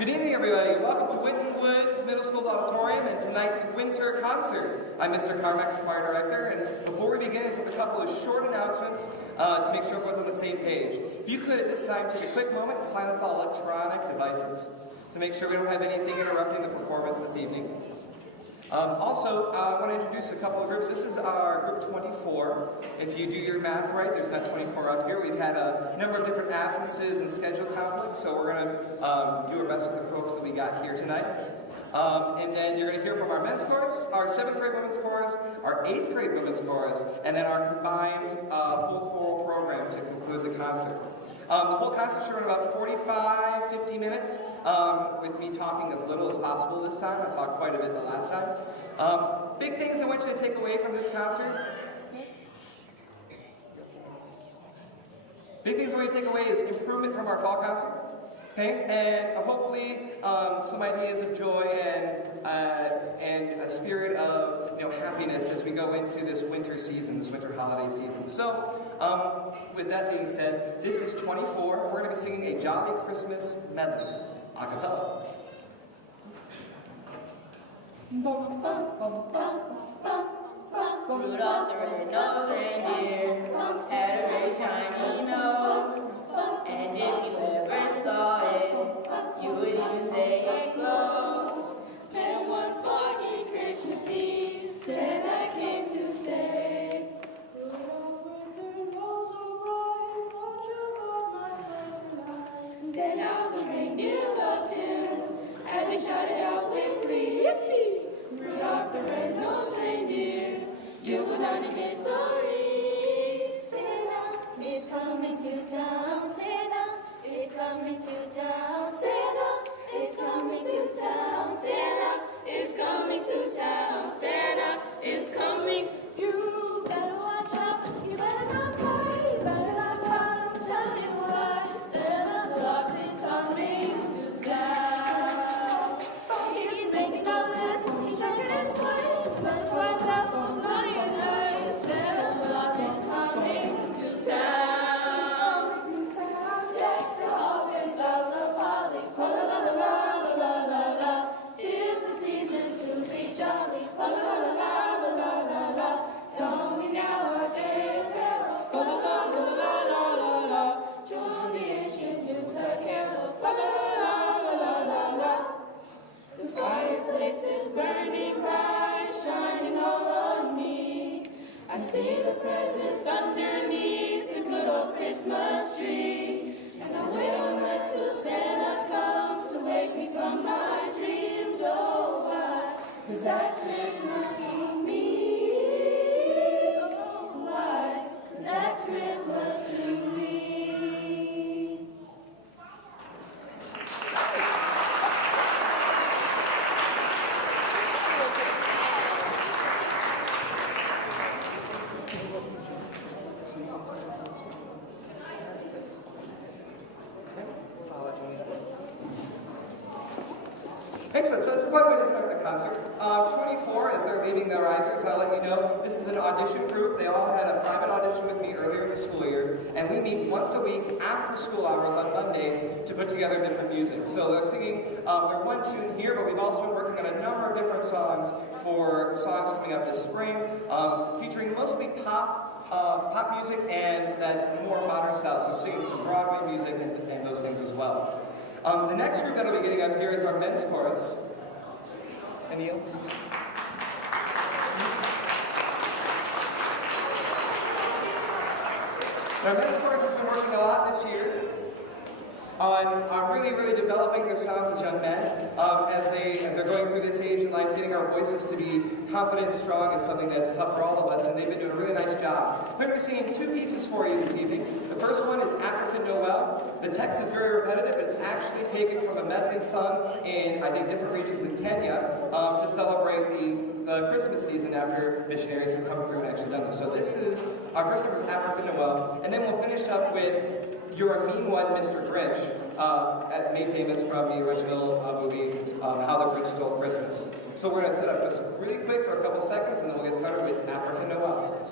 Good evening, everybody. Welcome to Winton Woods Middle School's auditorium and tonight's winter concert. I'm Mr. Carmack, the choir director, and before we begin, I just have a couple of short announcements to make sure everyone's on the same page. If you could, at this time, take a quick moment and silence all electronic devices to make sure we don't have anything interrupting the performance this evening. Also, I want to introduce a couple of groups. This is our group 24. If you do your math right, there's not 24 up here. We've had a number of different absences and schedule conflicts, so we're going to do our best with the folks that we got here tonight. And then you're going to hear from our men's chorus, our 7th grade women's chorus, our 8th grade women's chorus, and then our combined full choral program to conclude the concert. The whole concert should run about 45, 50 minutes, with me talking as little as possible this time. I talked quite a bit the last time. Big things I want you to take away from this concert. Big things I want you to take away is improvement from our fall concert. Okay, and hopefully some ideas of joy and a spirit of happiness as we go into this winter season, this winter holiday season. So, with that being said, this is 24. We're going to be singing a Jolly Christmas medley, a cappella. Rudolph the red-nosed reindeer had a very shiny nose, and if you ever saw it, you would even say it glows. Then one foggy Christmas Eve, Santa came to say, Rudolph with your nose so bright, won't you guard my sleigh tonight? Then how the reindeer loved him as they shouted out with glee, Yippee! Rudolph the red-nosed reindeer, you go down in history. Santa is coming to town. Santa is coming to town. Santa is coming to town. Santa is coming to town. Santa is coming. You better watch out. You better not cry. You better not cry. I'll tell you why. Santa Claus is coming to town. He's making a list. He's checking his twice. Better find out what's going on. Santa Claus is coming to town. Deck the halls with boughs of holly. Fa la la la la la la la. 'Tis the season to be jolly. Fa la la la la la la la. Don't we now our gay carol? Fa la la la la la la la. Join the ancient dukes a carol. Fa la la la la la la. The fireplace is burning bright, shining all on me. I see the presents underneath the good old Christmas tree. And I wait all night till Santa comes to wake me from my dreams. Oh, why? 'Cause that's Christmas to me. Oh, why? 'Cause that's Christmas to me. Excellent. So it's a fun way to start the concert. 24, as they're leaving their risers, I'll let you know, this is an audition group. They all had a private audition with me earlier in the school year, and we meet once a week after school hours on Mondays to put together different music. So they're singing their one tune here, but we've also been working on a number of different songs for songs coming up this spring, featuring mostly pop music and that more modern style. So singing some Broadway music and those things as well. The next group that'll be getting up here is our men's chorus. Emil? Our men's chorus has been working a lot this year on really developing their sounds as young men. As they're going through this age in life, getting our voices to be confident and strong is something that's tough for all of us, and they've been doing a really nice job. We're going to be singing 2 pieces for you this evening. The first one is African Noel. The text is very repetitive. It's actually taken from a medley sung in, I think, different regions in Kenya to celebrate the Christmas season after missionaries have come through and actually done this. So this is, our first number is African Noel, and then we'll finish up with You're a Mean One, Mr. Grinch, made famous from the original movie, How the Grinch Stole Christmas. So we're going to set up just really quick for a couple seconds, and then we'll get started with African Noel.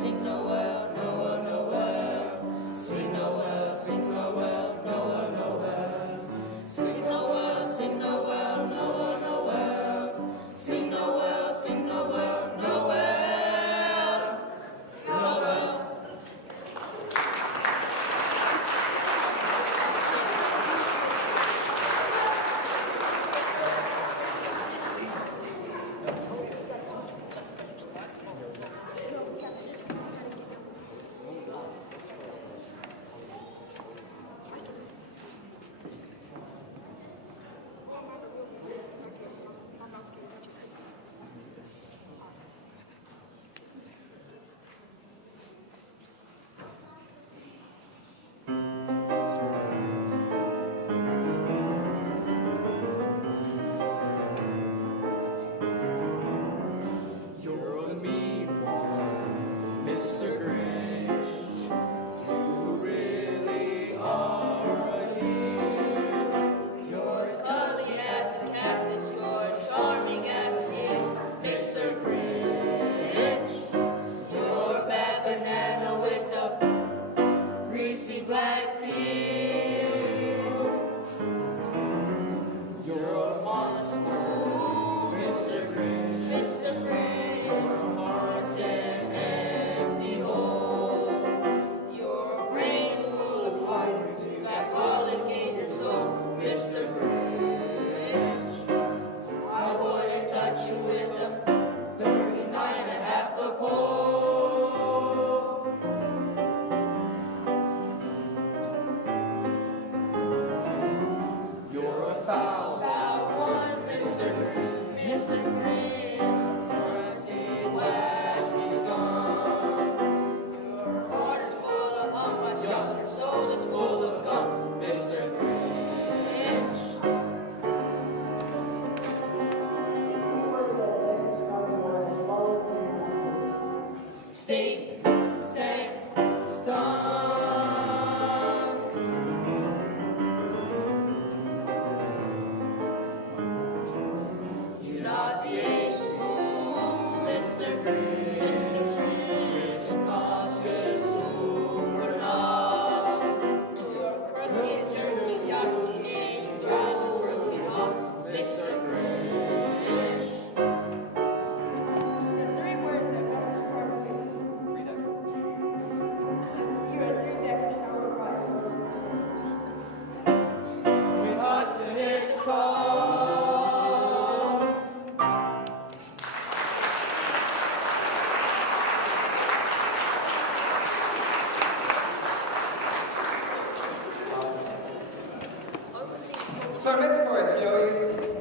sing Noel, Noel, Noel. Sing Noel, Noel, Noel. Sing Noel, Noel, Noel, Noel. Sing Noel, Noel, Noel, Noel. You're a mean one, Mr. Grinch. You really are a heel. You're ugly as a cactus, you're charming as a kid, Mr. Grinch. You're a bad banana with a greasy black peel. You're a monster, Mr. Grinch. Mr. Grinch, Your heart's an empty hole. Your brain's full of spiders, you got garlic in your soul, Mr. Grinch. I wouldn't touch you with a 39.5-foot pole. You're a foul, Foul one, Mr. Grinch, Mr. Grinch. nasty, wasty skunk. Your heart is full of unwashed, your soul is full of gum, Mr. Grinch. Stink, stank, stunk. You nauseate, ooh, Mr. Grinch, Mr. Grinch. Nauseous, super nos. You're crooked, jerky, jockey, and you drive a crooked horse, Mr. Grinch. The three words that best describe you. You're a three-decker sauerkraut toast sandwich. With arsenic sauce. So our next chorus, Joey,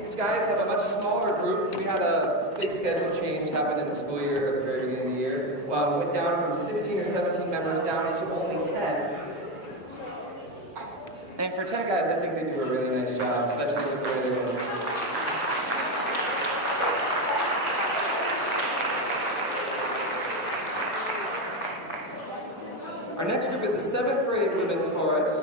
these guys have a much smaller group. We had a big schedule change happen in the school year at the very beginning of the year. We went down from 16 or 17 members down to only 10. And for 10 guys, I think they do a really nice job, especially with the way they look. Our next group is a 7th grade women's chorus.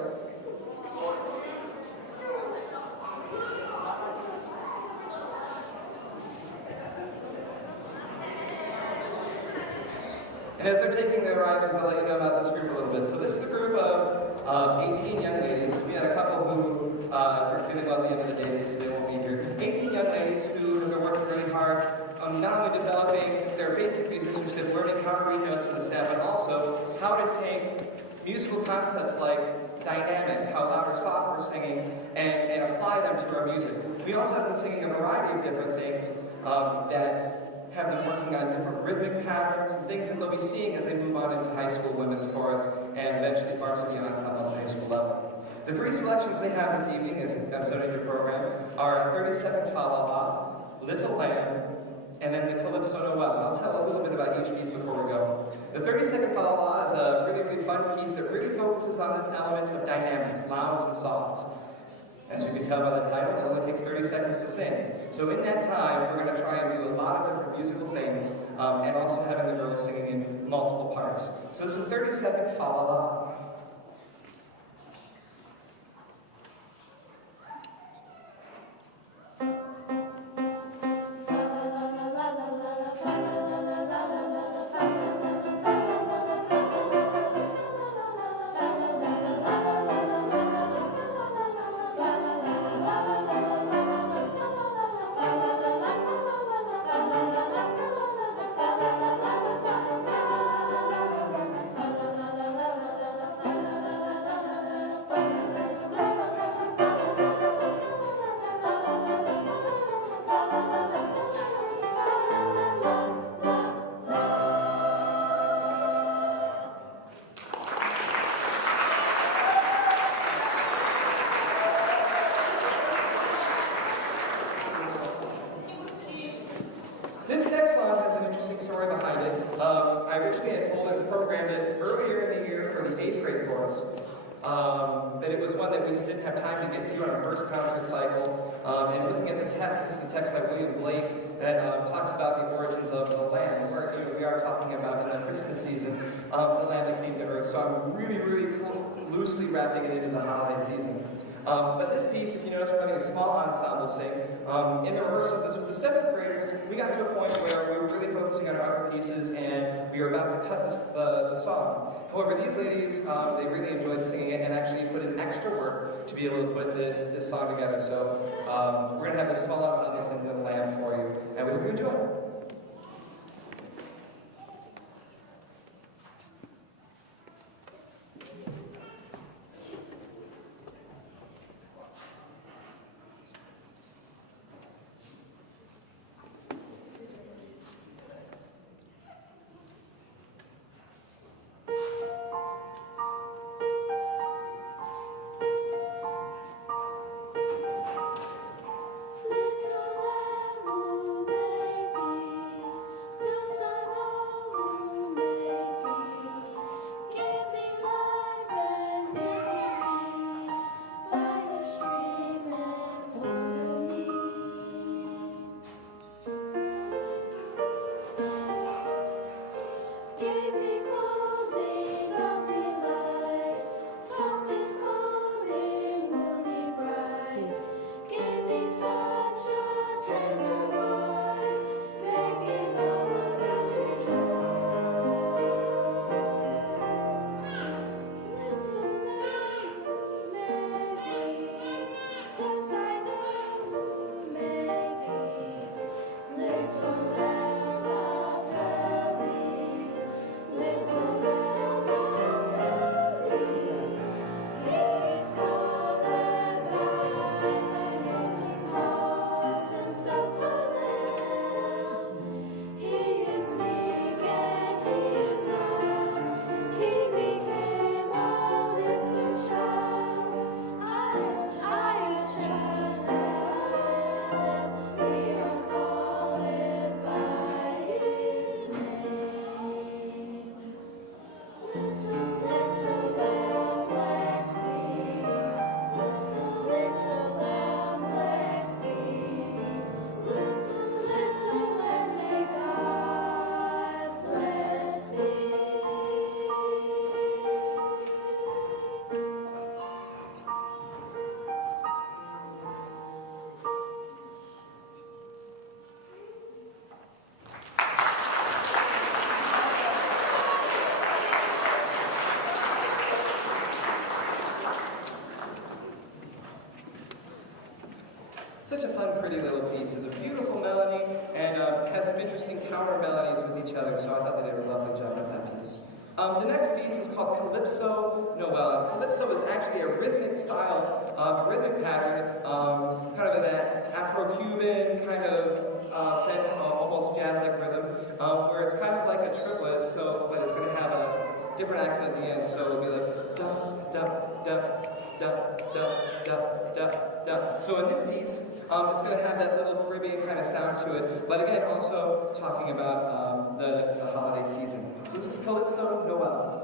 And as they're taking their risers, I'll let you know about this group a little bit. So this is a group of 18 young ladies. We had a couple who are feeling well at the end of the day, so they won't be here. 18 young ladies who have been working really hard on not only developing their basic musicianship, learning how to read notes in the staff, but also how to take musical concepts like dynamics, how loud or soft we're singing, and apply them to our music. We also have them singing a variety of different things that have them working on different rhythmic patterns and things that they'll be seeing as they move on into high school women's chorus and eventually varsity ensemble at the high school level. The three selections they have this evening, as I've shown in your program, are 30-second Fa La La, Little Lamb, and then the Calypso Noel. And I'll tell a little bit about each piece before we go. The 30-second Fa La La is a really, really fun piece that really focuses on this element of dynamics, louds and softs. As you can tell by the title, it only takes 30 seconds to sing. So in that time, we're going to try and do a lot of different musical things, and also having the girls singing in multiple parts. So this is a 30-second Fa La La. Fa la la la la la la, fa la la la la la la, fa la la la la la la. I originally had pulled and programmed it earlier in the year for the 8th grade chorus. But it was one that we just didn't have time to get to on our first concert cycle. And looking at the text, this is a text by William Blake that talks about the origins of the Lamb. We are talking about in the Christmas season, the Lamb that came to earth. So I'm really, loosely wrapping it into the holiday season. But this piece, if you notice, we're having a small ensemble sing. In the rehearsal of this with the 7th graders, we got to a point where we were really focusing on our other pieces and we were about to cut the song. However, these ladies, they really enjoyed singing it and actually put in extra work to be able to put this song together. So we're going to have this small ensemble sing the Lamb for you, and we hope you enjoy it. Such a fun, pretty little piece. It's a beautiful melody and has some interesting counter melodies with each other, so I thought they did a lovely job with that piece. The next piece is called Calypso Noel. Calypso is actually a rhythmic style, a rhythmic pattern, kind of in that Afro-Cuban kind of sense, almost jazz-like rhythm, where it's kind of like a triplet, but it's going to have a different accent at the end, so it'll be like da da da da da da da da. So in this piece, it's going to have that little Caribbean kind of sound to it, but again, also talking about the holiday season. So this is Calypso Noel.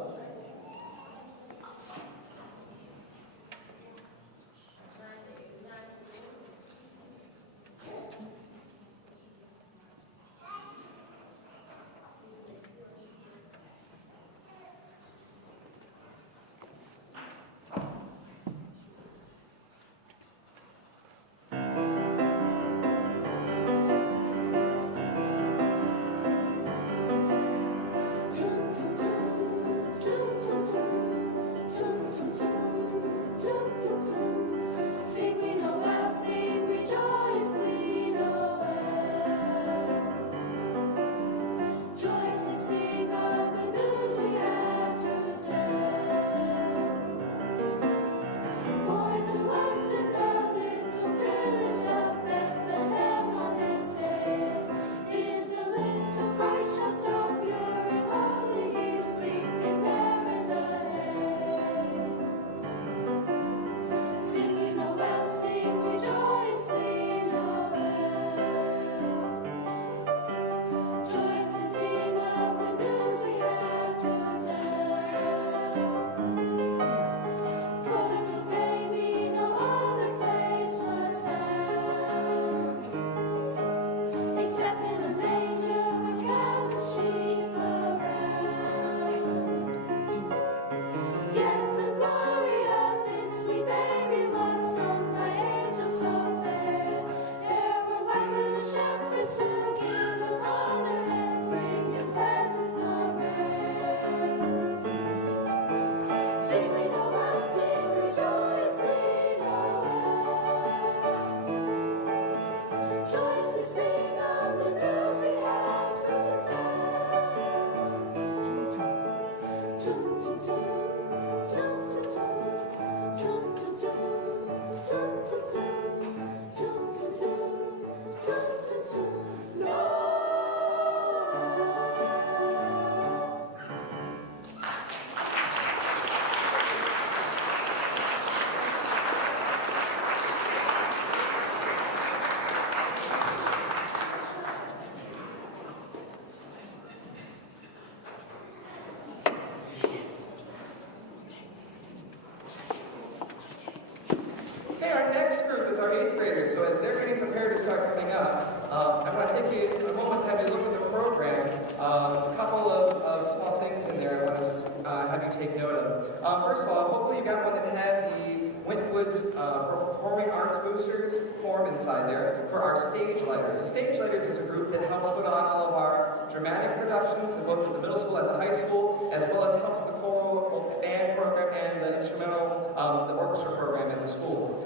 Okay, our next group is our 8th graders, so as they're getting prepared to start coming up, I want to take you a moment to have you look at the program. A couple of small things in there I want to have you take note of. First of all, hopefully you got one that had the Winton's Performing Arts Boosters form inside there for our stage lighters. The stage lighters is a group that helps put on all of our dramatic productions, both at the middle school and the high school, as well as helps the choral band program and the instrumental, the orchestra program at the school.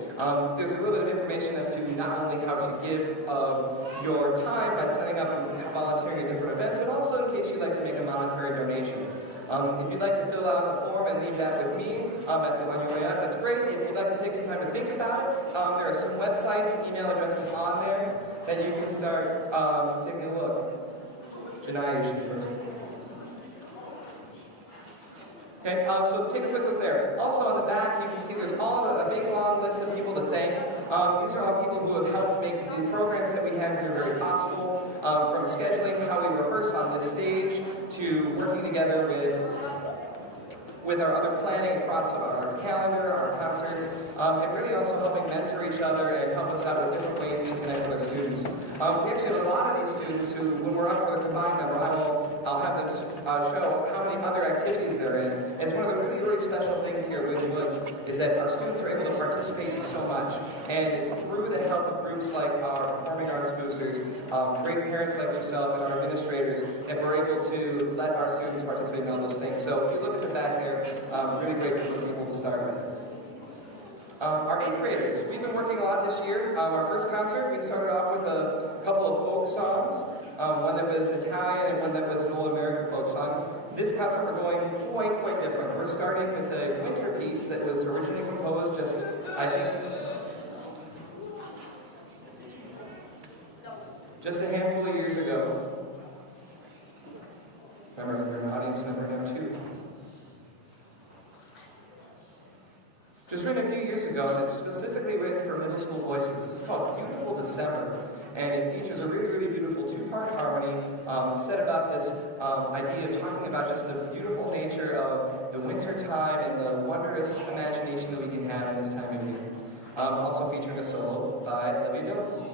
There's a little bit of information as to not only how to give your time by setting up and volunteering at different events, but also in case you'd like to make a monetary donation. If you'd like to fill out the form and leave that with me on your way out, that's great. If you'd like to take some time to think about it, there are some websites and email addresses on there that you can start taking a look. Janai, you should first. Okay, so take a quick look there. Also on the back, you can see there's a big long list of people to thank. These are all people who have helped make the programs that we have here very possible, from scheduling how we rehearse on this stage, to working together with our other planning across our calendar, our concerts, and really also helping mentor each other and help us out with different ways to connect with our students. We actually have a lot of these students who, when we're up for the combined number, I'll have them show how many other activities they're in. And it's one of the really, really special things here at Winton Woods is that our students are able to participate in so much. And it's through the help of groups like our Performing Arts Boosters, great parents like yourself, and our administrators, that we're able to let our students participate in all those things. So if you look at the back there, really great group of people to start with. Our 8th graders. We've been working a lot this year. Our first concert, we started off with a couple of folk songs, one that was Italian and one that was an old American folk song. This concert we're going quite different. We're starting with a winter piece that was originally composed just, I think, just a handful of years ago. Remember, you're an audience member now too. Just written a few years ago, and it's specifically written for middle school voices. This is called Beautiful December, and it features a really, really beautiful 2-part harmony set about this idea of talking about just the beautiful nature of the winter time and the wondrous imagination that we can have in this time of year. Also featuring a solo by Olivia Doe.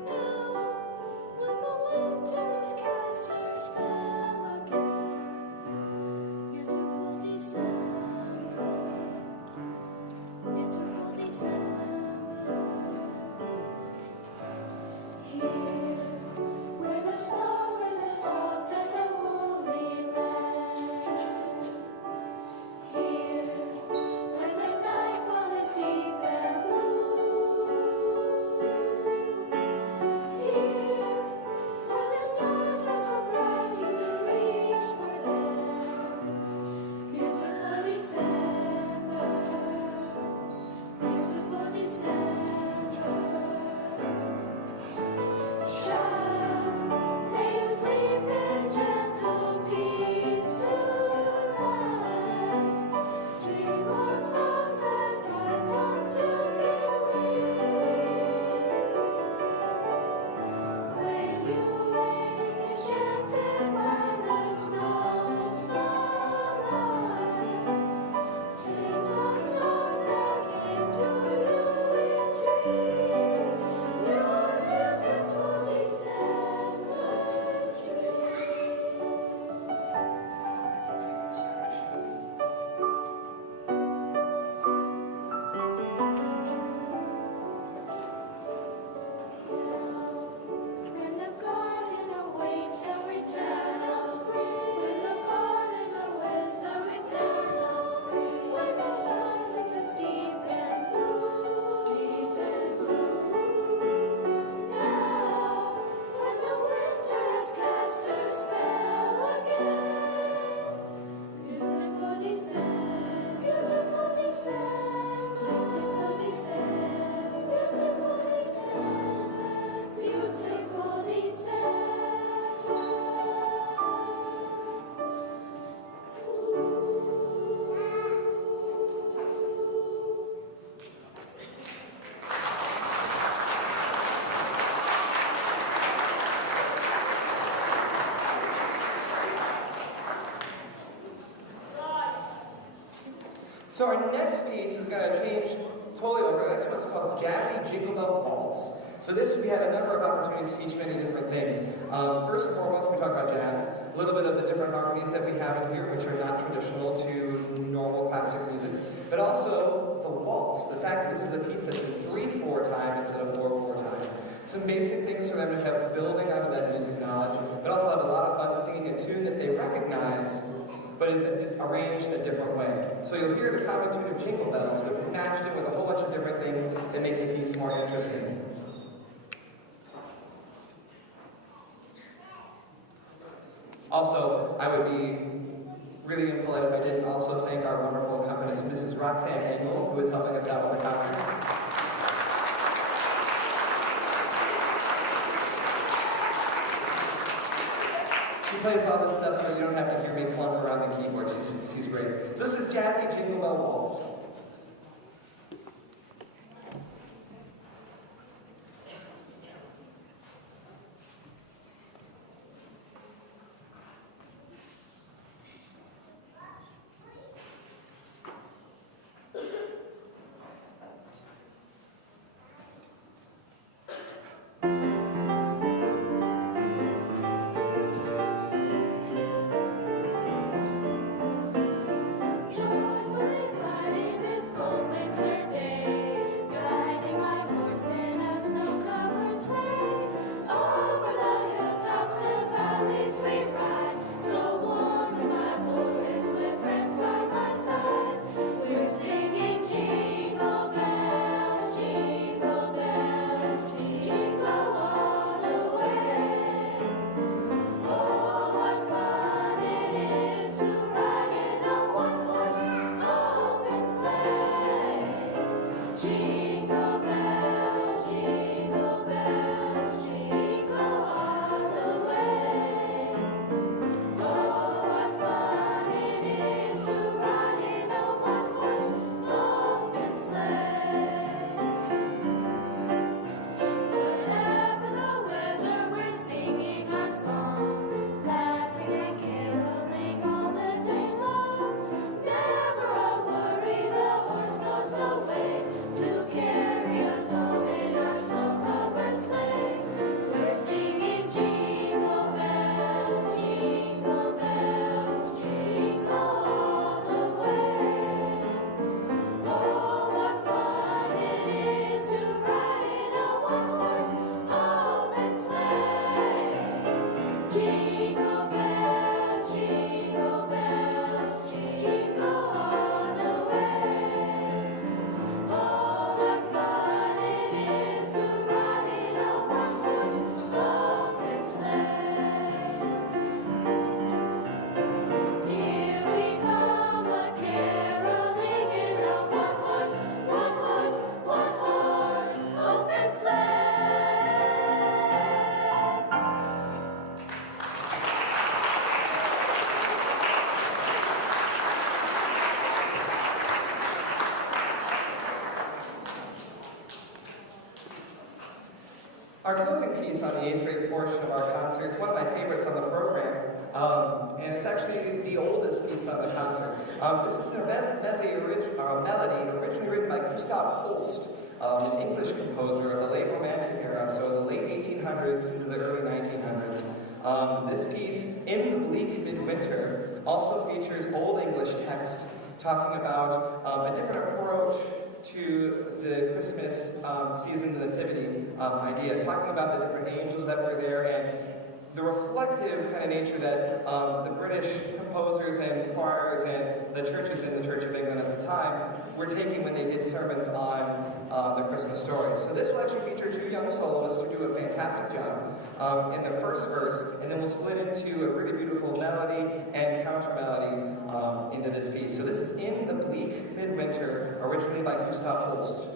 Now So our next piece is going to change totally over. Our next one's called Jazzy Jingle Bell Waltz. So this, we had a number of opportunities to teach many different things. First and foremost, we talk about jazz, a little bit of the different harmonies that we have in here, which are not traditional to normal classic music, but also the waltz, the fact that this is a piece that's in 3/4 time instead of 4/4 time. Some basic things for them to have building out of that music knowledge, but also have a lot of fun singing a tune that they recognize, but is arranged a different way. So you'll hear the common tune of Jingle Bells, but matched in with a whole bunch of different things that make the piece more interesting. Also, I would be really impolite if I didn't also thank our wonderful accompanist, Mrs. Roxanne Engel, who is helping us out with the concert. She plays all this stuff so you don't have to hear me clunk around the keyboard. She's great. So this is Jazzy Jingle Bell Waltz. Our closing piece on the 8th grade portion of our concert is one of my favorites on the program, and it's actually the oldest piece on the concert. This is a melody originally written by Gustav Holst, an English composer of the late Romantic era, so the late 1800s into the early 1900s. This piece, In the Bleak Midwinter, also features Old English text talking about a different approach to the Christmas season, the nativity idea, talking about the different angels that were there and the reflective kind of nature that the British composers and choirs and the churches in the Church of England at the time were taking when they did sermons on the Christmas story. So this will actually feature two young soloists who do a fantastic job in the first verse, and then we'll split into a really beautiful melody and counter melody into this piece. So this is In the Bleak Midwinter, originally by Gustav Holst.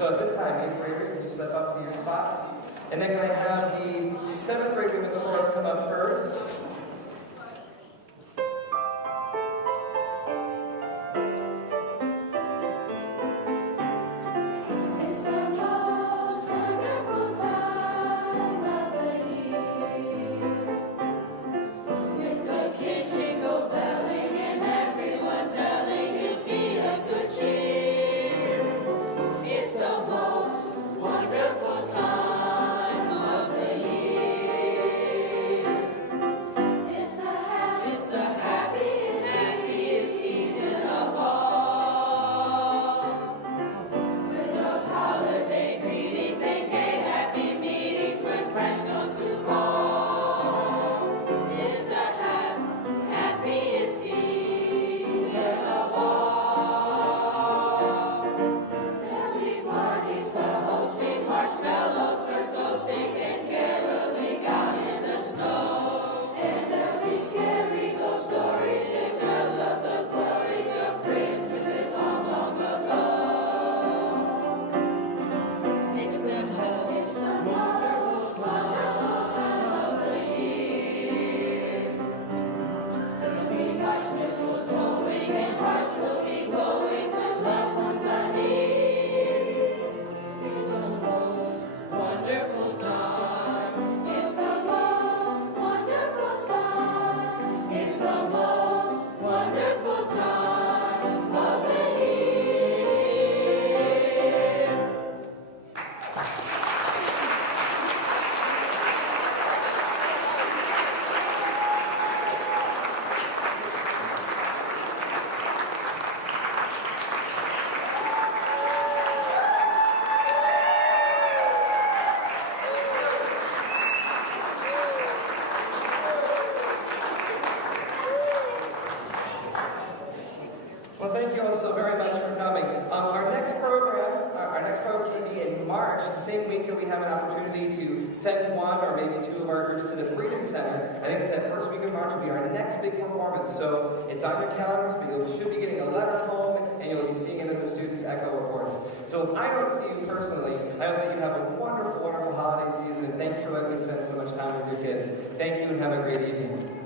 So at this time, 8th graders, can you step up to your spots? And then can I have the 7th grade women's chorus come up first? It's the most wonderful time of the year. With the kids jingle belling and everyone telling you be of good cheer. It's the most wonderful time of the year. It's the happiest season of all. With those holiday greetings and gay happy meetings when friends come to call. It's the happiest season of all. There'll be parties for hosting, marshmallows for toasting, and caroling out in the snow. And there'll be scary ghost stories and tales of the glories of Christmases long ago. It's the most wonderful time of the year. There'll be much mistletoeing and hearts will be glowing when loved ones are near. It's the most wonderful time. It's the most wonderful time. It's the most wonderful time of the year. Well, thank you all so very much for coming. Our next program will be in March, the same week that we have an opportunity to send one or maybe two of our groups to the Freedom Center. I think it's that first week of March will be our next big performance. So it's on your calendars, but you should be getting a letter home, and you'll be seeing it in the students' echo reports. So if I don't see you personally, I hope that you have a wonderful, wonderful holiday season, and thanks for letting me spend so much time with your kids. Thank you, and have a great evening.